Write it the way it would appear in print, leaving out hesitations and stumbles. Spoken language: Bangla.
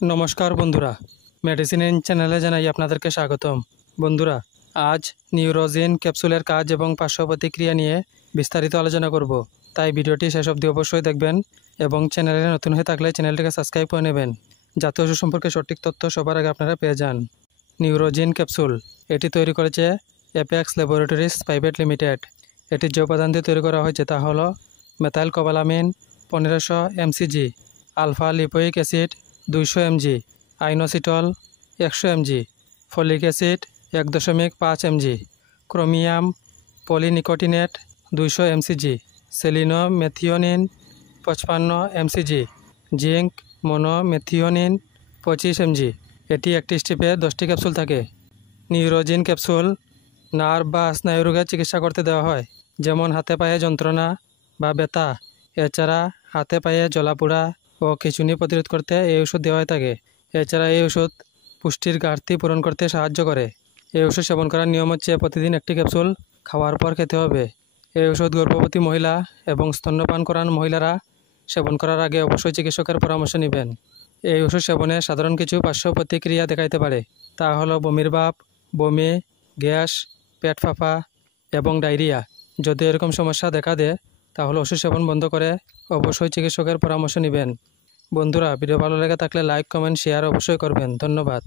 নমস্কার বন্ধুরা, মেডিসিন ইন চ্যানেলে জানাই আপনাদেরকে স্বাগতম। বন্ধুরা, আজ নিউরোজিন ক্যাপসুলের কাজ এবং পার্শ্ব প্রতিক্রিয়া নিয়ে বিস্তারিত আলোচনা করব, তাই ভিডিওটি শেষ অবধি অবশ্যই দেখবেন এবং চ্যানেলে নতুন হয়ে থাকলে চ্যানেলটিকে সাবস্ক্রাইব করে নেবেন, যাতে ওষুধ সম্পর্কে সঠিক তথ্য সবার আগে আপনারা পেয়ে যান। নিউরোজিন ক্যাপসুল এটি তৈরি করেছে অ্যাপেক্স ল্যাবরেটরিজ প্রাইভেট লিমিটেড। এটির যে উপাদান দিয়ে তৈরি করা হয়েছে তা হলো methylcobalamin 1500 mcg, alpha lipoic acid 200 mg, inositol 100 mg, folic acid 1.5 mg, chromium polynicotinate 200 mcg, selenomethionine 55 mcg, zinc monomethionine 25 mg। এটি একটি স্ট্রিপে 10টি ক্যাপসুল থাকে। নিউরোজিন ক্যাপসুল নার্ভ বা স্নায়ু রোগের চিকিৎসা করতে দেওয়া হয়, যেমন হাতে পায়ে যন্ত্রণা বা ব্যথা। এছাড়া হাতে পায়ে জ্বলাপোড়া ও খিঁচুনি প্রতিরোধ করতে এই ওষুধ দেওয়া হয়ে থাকে। এছাড়া এই ওষুধ পুষ্টির ঘাটতি পূরণ করতে সাহায্য করে। এই ওষুধ সেবন করার নিয়ম হচ্ছে প্রতিদিন একটি ক্যাপসুল খাওয়ার পর খেতে হবে। এই ওষুধ গর্ভবতী মহিলা এবং স্তন্যপান করান মহিলারা সেবন করার আগে অবশ্যই চিকিৎসকের পরামর্শ নেবেন। এই ওষুধ সেবনে সাধারণ কিছু পার্শ্ব প্রতিক্রিয়া দেখাইতে পারে, তা হলো বমির ভাব, বমি, গ্যাস, পেট ফাঁপা এবং ডায়রিয়া। যদি এরকম সমস্যা দেখা দেয় তাহলে ওষুধ সেবন বন্ধ করে অবশ্যই চিকিৎসকের পরামর্শ নেবেন। বন্ধুরা, ভিডিও ভালো লেগে থাকলে লাইক, কমেন্ট, শেয়ার অবশ্যই করবেন। ধন্যবাদ।